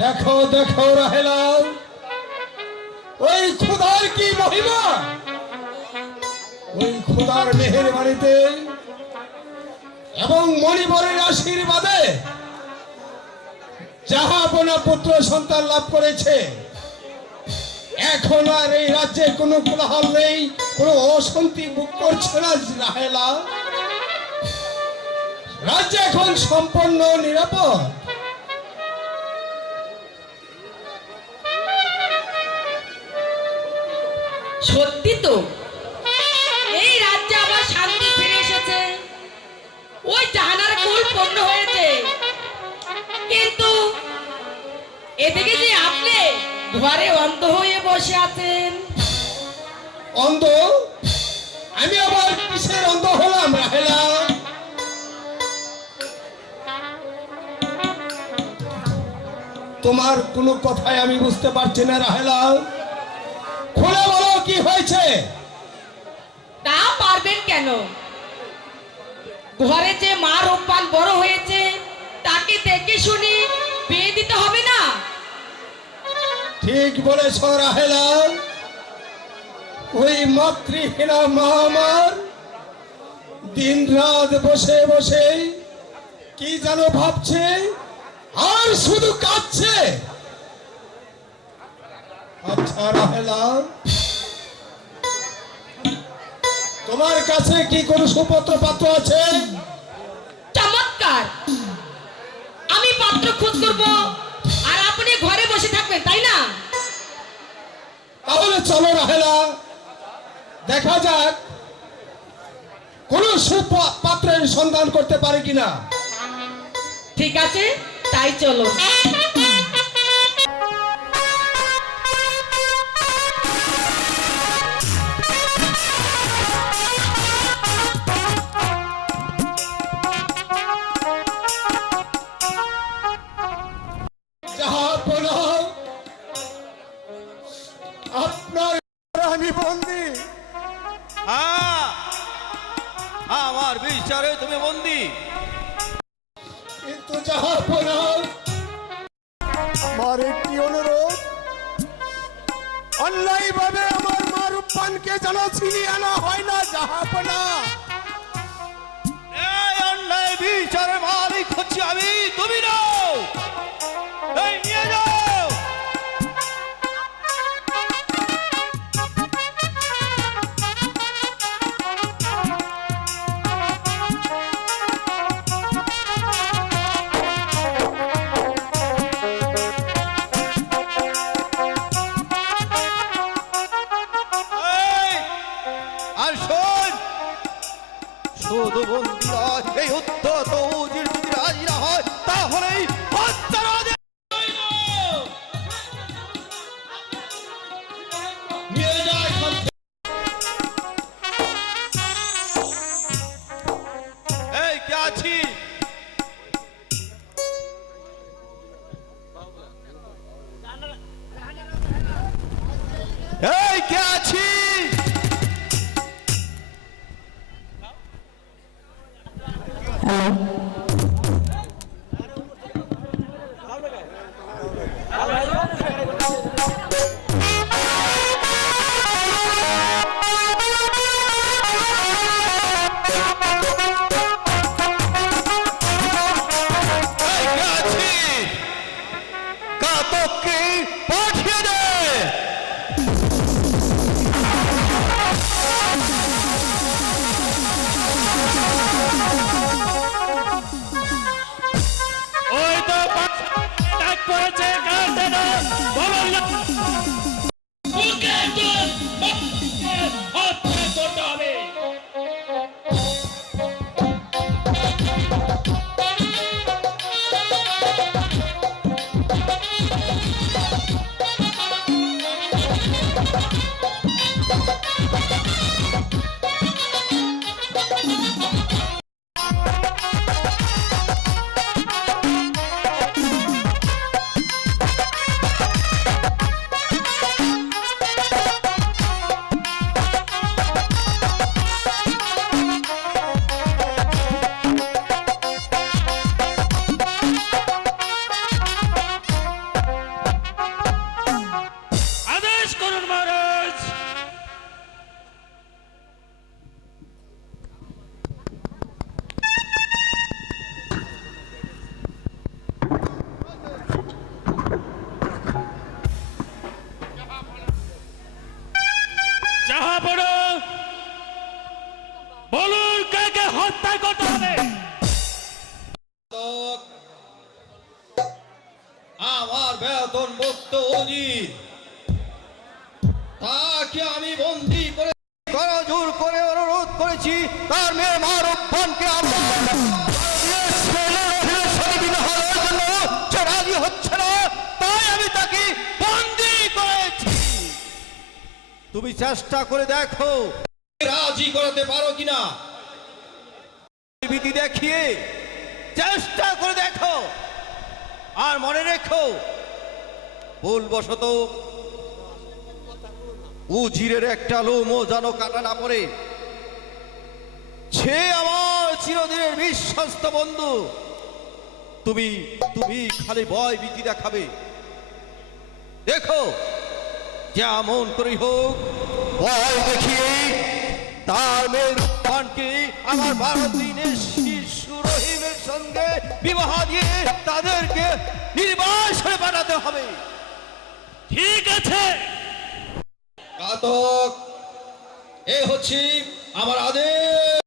দেখো দেখো রাহেলা ওই খুদার কি মহিমা? ওই খুদার মেহের বাড়িতে এবং মণিবরের আশীর্বাদে যাহা বোনা পুত্র সন্তান লাভ করেছে, এখন আর এই রাজ্যে কোনো কোলাহল নেই, কোনো অশান্তি ভোগ করছে না রাহেলা রাজ্য এখন সম্পূর্ণ নিরাপদ। সত্যি তো? এই রাজ্যে আবার শান্তি ফিরে এসেছে। ওই জাহানার কুল পণ্য হয়েছে। কিন্তু এদিকে যে আপনি ঘরে অন্ধ হয়ে বসে আছেন। অন্ধ? আমি আবার কিসের অন্ধ হলাম, রাহেলা? তোমার কোনো কথাই আমি বুঝতে পারছি না, রাহেলা। খুলে বলো কি হয়েছে? তা পারবেন কেন? ঘরে যে মা রূপবান বড় হয়েছে তাকে দেখে শুনে বিয়ে দিতে হবে না? ঠিক বলেছ রাহেলা। ওই মাতৃহীনা মা আমার দিন রাত বসে বসে কি যেন ভাবছে আর শুধু কাঁদছে। আচ্ছা রাহেলা। তোমার কাছে কি কোনো সুপত্র পাত্র আছে? চমৎকার! আমি পাত্র খোঁজ করব আর আপনি ঘরে বসে থাকবেন তাই না? তাহলে চলো রাহেলা দেখা যাক কোন সুপাত্রের সন্ধান করতে পারে কিনা। ঠিক আছে তাই চলো। আমার একটি অনুরোধ। অন্যায় ভাবে আমার মা রূপানকে যেন ছিনিয়ে আনা হয় না জাহাপনা অন্যায় বিচারের মালিক হচ্ছে আমি, তুমি নও। এই কে আছি? পাঠিয়ে দে। ডাক তাকে আমি বন্দি করে করজোর করে অনুরোধ করেছি তার মেয়ে মার অভ্যানকে আমরা রাজি হচ্ছে না তাই আমি তাকে বন্দি করেছি। তুমি চেষ্টা করে দেখো। রাজি করাতে পারো কিনা? ভীতি দেখিয়ে চেষ্টা করে দেখো। আর মনে রেখো ভুলবশত উজিরের একটা লোমও যেন কাটা না পড়ে। সে আমার চিরদিনের বিশ্বস্ত বন্ধু। তুমি তুমি খালি ভয় ভীতি দেখাবে। দেখো, যেমন করেই হোক, ভয় দেখিয়ে তার মেয়ের পানকে আমার বারো দিনের শিশু রহিমের সঙ্গে বিবাহ দিয়ে তাদেরকে নির্বাসনে পাঠাতে হবে। আছে ঘাতক। এ হচ্ছে আমার আদেশ।